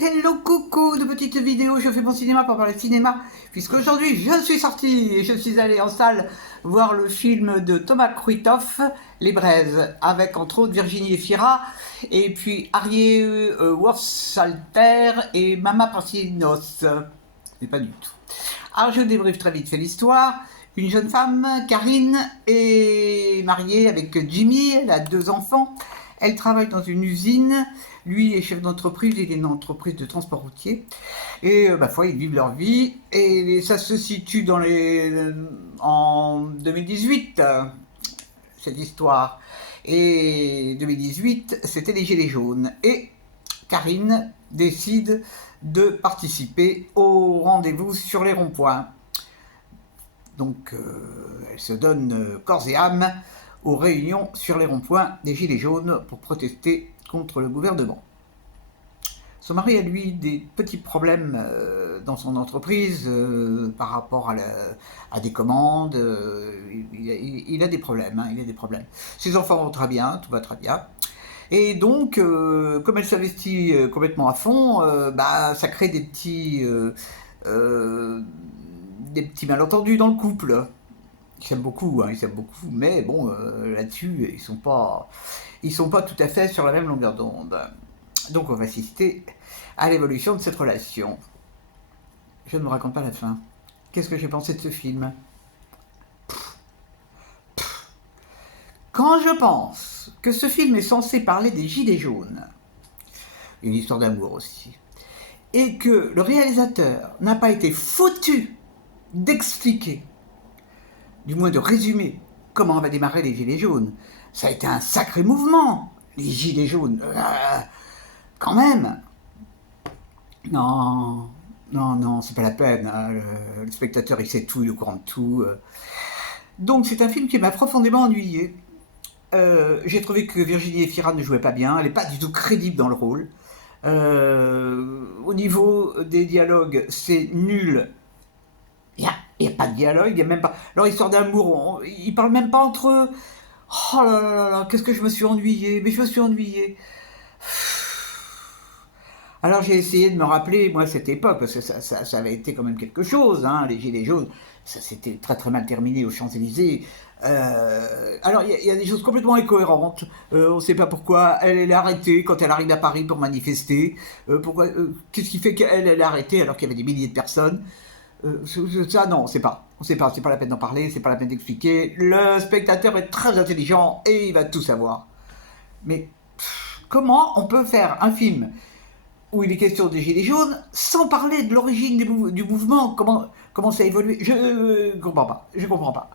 Hello coucou de petites vidéos, je fais mon cinéma pour parler de cinéma, puisqu'aujourd'hui je suis sorti et je suis allé en salle voir le film de Thomas Kruithof, Les Braises, avec entre autres Virginie Efira, et puis Arié Worsalter et Mama Porcinos. Mais pas du tout. Alors je débriefe très vite fait l'histoire. Une jeune femme, Karine, est mariée avec Jimmy, elle a 2 enfants. Elle travaille dans une usine. Lui est chef d'entreprise, il est une entreprise de transport routier. Et ma foi, ils vivent leur vie. Et ça se situe en 2018, cette histoire. Et 2018, c'était les Gilets jaunes. Et Karine décide de participer au rendez-vous sur les ronds-points. Donc, elle se donne corps et âme aux réunions sur les ronds-points des Gilets jaunes pour protester contre le gouvernement. Son mari a, lui, des petits problèmes dans son entreprise par rapport à des commandes. Il a des problèmes, il a des problèmes. Ses enfants vont très bien, tout va très bien. Et donc, comme elle s'investit complètement à fond, ça crée des petits malentendus dans le couple. Ils s'aiment beaucoup, mais bon, là-dessus, ils sont pas tout à fait sur la même longueur d'onde. Donc on va assister à l'évolution de cette relation. Je ne vous raconte pas la fin. Qu'est-ce que j'ai pensé de ce film ? Quand je pense que ce film est censé parler des Gilets jaunes, une histoire d'amour aussi, et que le réalisateur n'a pas été foutu d'expliquer, du moins de résumer, comment on va démarrer les Gilets jaunes, ça a été un sacré mouvement, les Gilets jaunes. Quand même. Non, c'est pas la peine. Hein. Le spectateur, il sait tout, il est au courant de tout. Donc c'est un film qui m'a profondément ennuyé. J'ai trouvé que Virginie Efira ne jouait pas bien, elle n'est pas du tout crédible dans le rôle. Au niveau des dialogues, c'est nul. Il n'y a pas de dialogue, il n'y a même pas... Leur histoire d'amour, ils parlent même pas entre eux. Oh là là là, qu'est-ce que je me suis ennuyé. Mais je me suis ennuyé. Alors j'ai essayé de me rappeler, moi, cette époque, parce que ça avait été quand même quelque chose, hein, les Gilets jaunes, ça s'était très très mal terminé aux Champs-Élysées. Alors il y a des choses complètement incohérentes, on ne sait pas pourquoi elle est arrêtée quand elle arrive à Paris pour manifester, qu'est-ce qui fait qu'elle est arrêtée alors qu'il y avait des milliers de personnes. Ça non, on sait pas, c'est pas la peine d'en parler, c'est pas la peine d'expliquer, le spectateur est très intelligent et il va tout savoir. Mais comment on peut faire un film où il est question des Gilets jaunes, sans parler de l'origine du mouvement, comment ça a évolué, je comprends pas.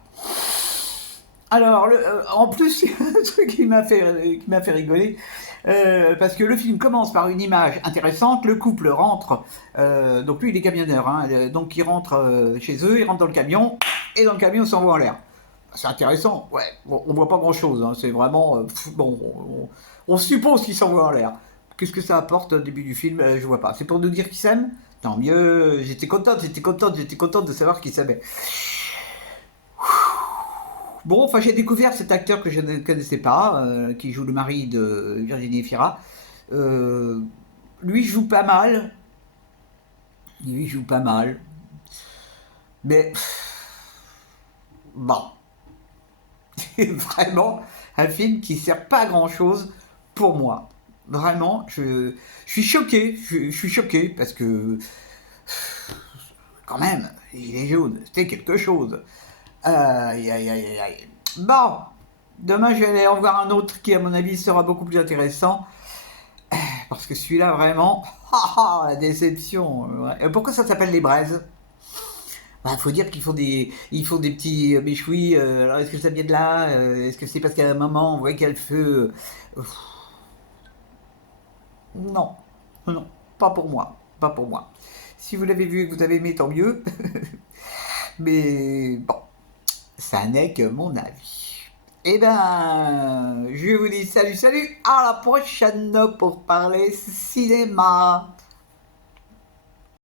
Alors, en plus, il y a un truc qui m'a fait rigoler, parce que le film commence par une image intéressante, le couple rentre, donc lui il est camionneur, hein, donc il rentre chez eux, il rentre dans le camion, et dans le camion il s'envoie en l'air. C'est intéressant, ouais, bon, on voit pas grand chose, hein, c'est vraiment, on suppose qu'il s'envoie en l'air. Qu'est-ce que ça apporte au début du film, je vois pas. C'est pour nous dire qu'ils s'aiment. Tant mieux, j'étais contente de savoir qu'ils s'aimaient. Bon, enfin j'ai découvert cet acteur que je ne connaissais pas, qui joue le mari de Virginie Efira. Lui joue pas mal. Mais bon, c'est vraiment un film qui sert pas à grand chose pour moi. Vraiment, je suis choqué, je suis choqué parce que quand même, il est jaune, c'était quelque chose. Aïe, aïe, aïe, aïe, aïe. Bon, demain je vais aller en voir un autre qui à mon avis sera beaucoup plus intéressant. Parce que celui-là vraiment, la déception. Ouais. Pourquoi ça s'appelle les braises ? Faut dire qu'ils font des petits méchouis. Alors est-ce que ça vient de là ? Est-ce que c'est parce qu'à un moment on voit qu'il y a le feu ? Non, non, pas pour moi, pas pour moi. Si vous l'avez vu et que vous avez aimé, tant mieux. Mais bon, ça n'est que mon avis. Eh ben, je vous dis salut, salut, à la prochaine pour parler cinéma.